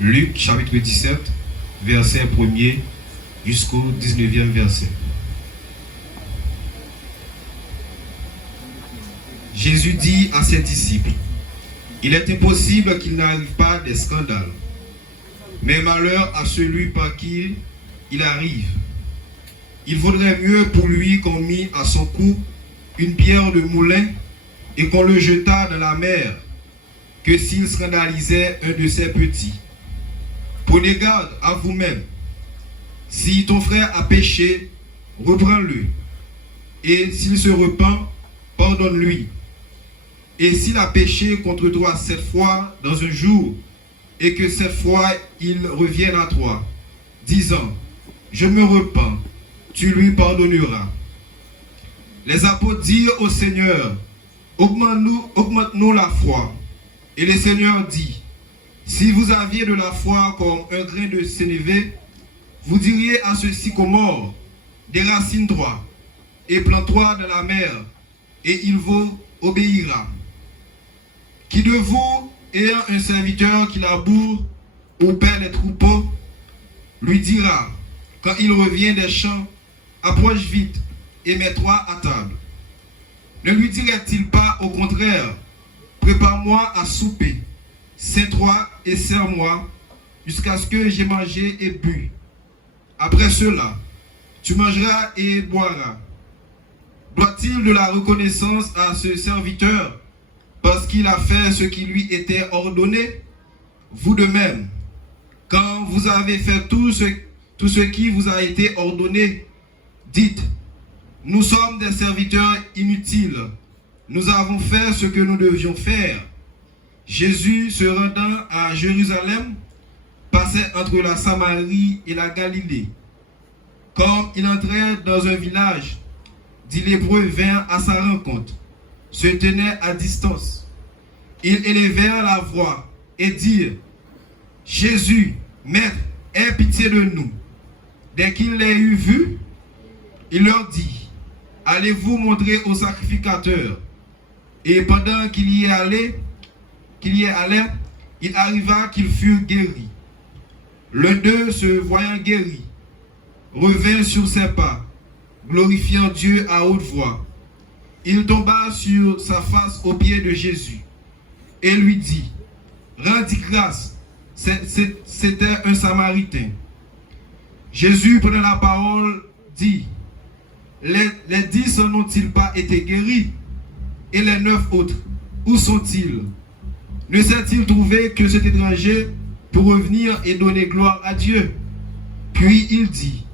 Luc chapitre 17, verset 1er jusqu'au 19e verset. Jésus dit à ses disciples, il est impossible qu'il n'arrive pas des scandales, mais malheur à celui par qui il arrive. Il vaudrait mieux pour lui qu'on mît à son cou une pierre de moulin et qu'on le jetât dans la mer, que s'il scandalisait un de ses petits. Prenez garde à vous-même. Si ton frère a péché, reprends-le. Et s'il se repent, pardonne-lui. Et s'il a péché contre toi 7 fois dans un jour, et que 7 fois il revienne à toi, disant, je me repens, tu lui pardonneras. Les apôtres dirent au Seigneur, augmente-nous la foi. Et le Seigneur dit, si vous aviez de la foi comme un grain de sénévé, vous diriez à ce sycomore, déracine-toi et plante-toi dans la mer, et il vous obéira. Qui de vous, ayant un serviteur qui laboure ou perd les troupeaux, lui dira, quand il revient des champs, approche vite et mets-toi à table. Ne lui dirait-il pas au contraire, prépare-moi à souper, ceins-toi et sers-moi, jusqu'à ce que j'aie mangé et bu. Après cela, tu mangeras et boiras. Doit-il de la reconnaissance à ce serviteur parce qu'il a fait ce qui lui était ordonné? Vous de même, quand vous avez fait tout ce qui vous a été ordonné, dites, nous sommes des serviteurs inutiles. Nous avons fait ce que nous devions faire. Jésus, se rendant à Jérusalem, passait entre la Samarie et la Galilée. Comme il entrait dans un village, 10 lépreux vinrent à sa rencontre, se tenaient à distance. Ils élevèrent la voix et dirent, Jésus, Maître, aie pitié de nous. Dès qu'il les eut vus, il leur dit, allez-vous montrer au sacrificateur. Et pendant qu'il y allait, il arriva qu'il fut guéri. L'un d'eux, se voyant guéri, revint sur ses pas, glorifiant Dieu à haute voix. Il tomba sur sa face aux pieds de Jésus et lui dit, rendis grâce, c'était un Samaritain. Jésus, prenant la parole, dit, les 10 n'ont-ils pas été guéris? Et les 9 autres, où sont-ils? Ne s'est-il trouvé que cet étranger pour revenir et donner gloire à Dieu? Puis il dit,